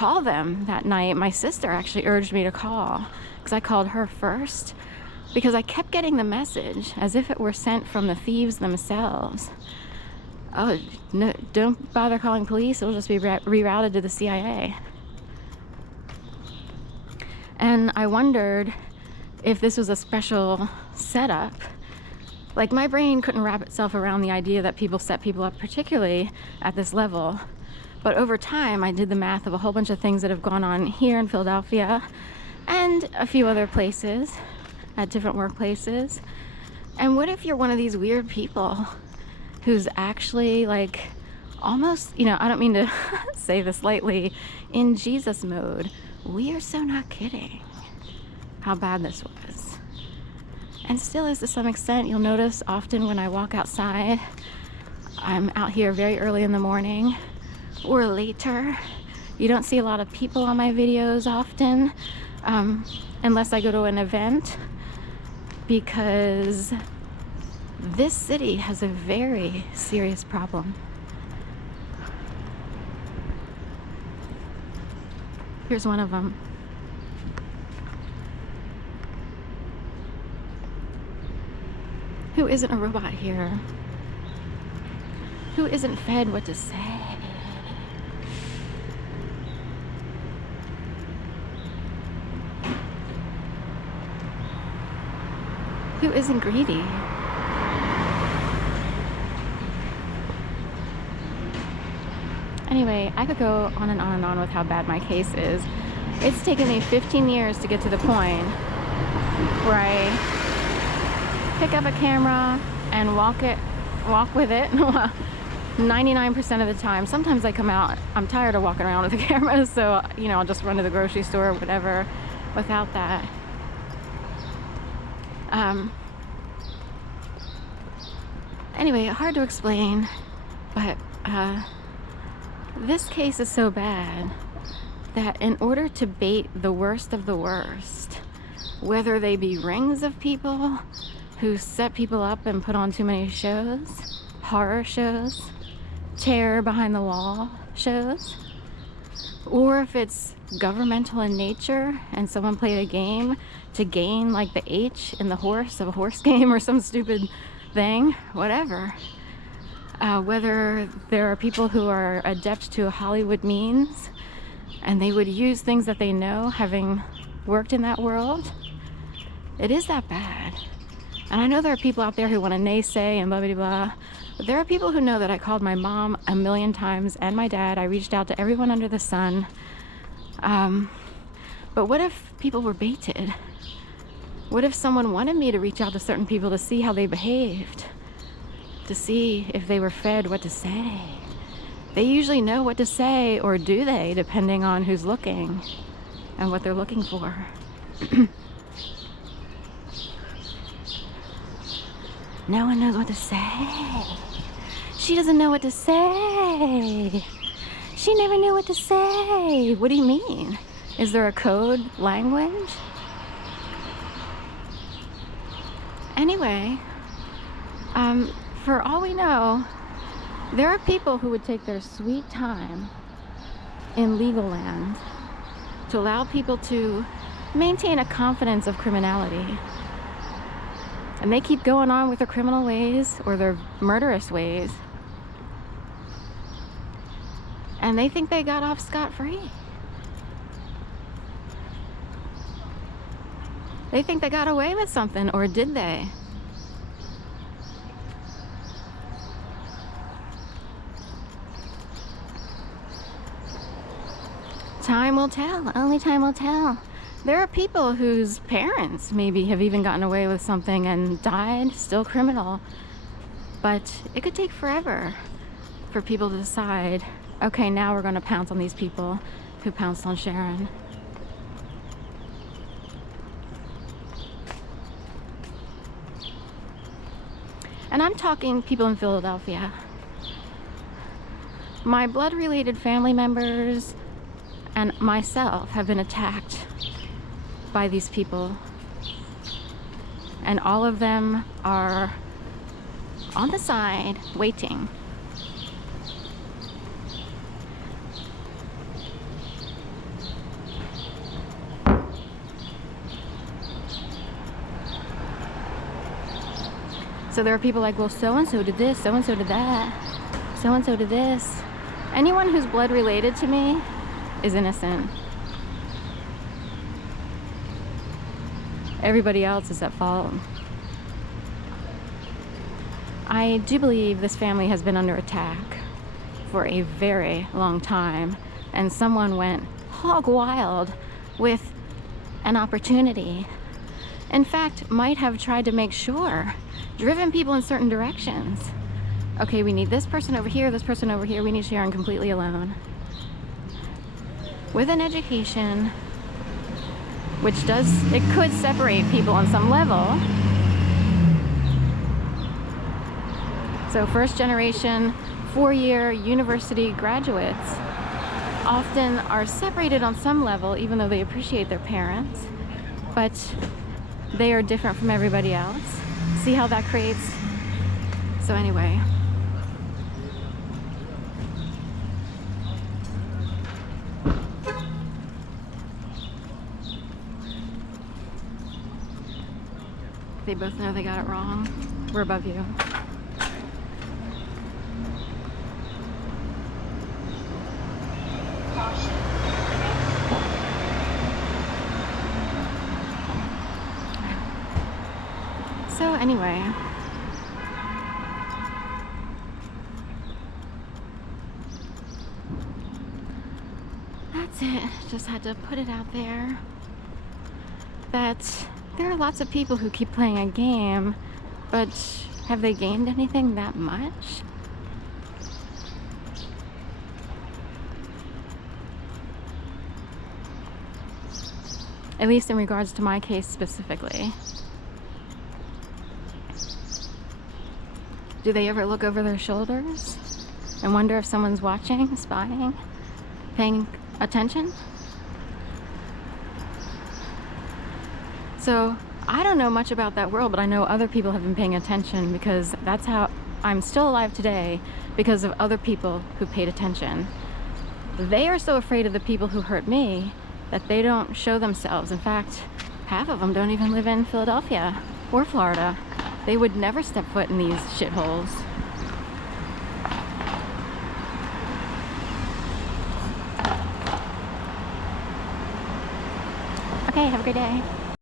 call them that night. My sister actually urged me to call because I called her first, because I kept getting the message as if it were sent from the thieves themselves. Oh, no, don't bother calling police, it'll just be rerouted to the CIA. And I wondered if this was a special setup. Like, my brain couldn't wrap itself around the idea that people set people up, particularly at this level. But over time, I did the math of a whole bunch of things that have gone on here in Philadelphia and a few other places, at different workplaces. And what if you're one of these weird people who's actually like almost, you know, I don't mean to say this lightly, in Jesus mode? We are so not kidding how bad this was. And still is to some extent. You'll notice often when I walk outside, I'm out here very early in the morning or later. You don't see a lot of people on my videos often, unless I go to an event, because this city has a very serious problem. Here's one of them. Who isn't a robot here? Who isn't fed what to say? Who isn't greedy? Anyway, I could go on and on and on with how bad my case is. It's taken me 15 years to get to the point where I pick up a camera and walk with it 99% of the time. Sometimes I come out, I'm tired of walking around with the camera, so, you know, I'll just run to the grocery store or whatever without that. Anyway, hard to explain, but this case is so bad that in order to bait the worst of the worst, whether they be rings of people who set people up and put on too many shows, horror shows, terror behind the wall shows, or if it's governmental in nature and someone played a game to gain like the H in the horse of a horse game or some stupid thing, whatever. Whether there are people who are adept to Hollywood means and they would use things that they know, having worked in that world, it is that bad. And I know there are people out there who want to naysay and blah, blah, blah. But there are people who know that I called my mom a million times and my dad. I reached out to everyone under the sun. But what if people were baited? What if someone wanted me to reach out to certain people to see how they behaved? To see if they were fed what to say? They usually know what to say, or do they, depending on who's looking and what they're looking for. No one knows what to say. She doesn't know what to say. She never knew what to say. What do you mean? Is there a code language? Anyway, for all we know, there are people who would take their sweet time in legal land to allow people to maintain a confidence of criminality. And they keep going on with their criminal ways or their murderous ways. And they think they got off scot-free. They think they got away with something, or did they? Time will tell. Only time will tell. There are people whose parents maybe have even gotten away with something and died, still criminal. But it could take forever for people to decide, okay, now we're going to pounce on these people who pounced on Sharon. And I'm talking people in Philadelphia. My blood-related family members and myself have been attacked by these people, and all of them are on the side waiting. So there are people like, well, so-and-so did this, so-and-so did that, so-and-so did this. Anyone who's blood related to me is innocent. Everybody else is at fault. I do believe this family has been under attack for a very long time, and someone went hog wild with an opportunity. In fact, might have tried to make sure, driven people in certain directions. Okay, we need this person over here, this person over here, we need Sharon completely alone. With an education, which it could separate people on some level. So first generation, 4-year university graduates often are separated on some level, even though they appreciate their parents, but they are different from everybody else. See how that creates? So anyway. They both know they got it wrong. We're above you. So anyway, that's it. Just had to put it out there that there are lots of people who keep playing a game, but have they gained anything that much? At least in regards to my case specifically. Do they ever look over their shoulders and wonder if someone's watching, spying, paying attention? So I don't know much about that world, but I know other people have been paying attention, because that's how I'm still alive today, because of other people who paid attention. They are so afraid of the people who hurt me that they don't show themselves. In fact, half of them don't even live in Philadelphia or Florida. They would never step foot in these shitholes. Okay, have a great day.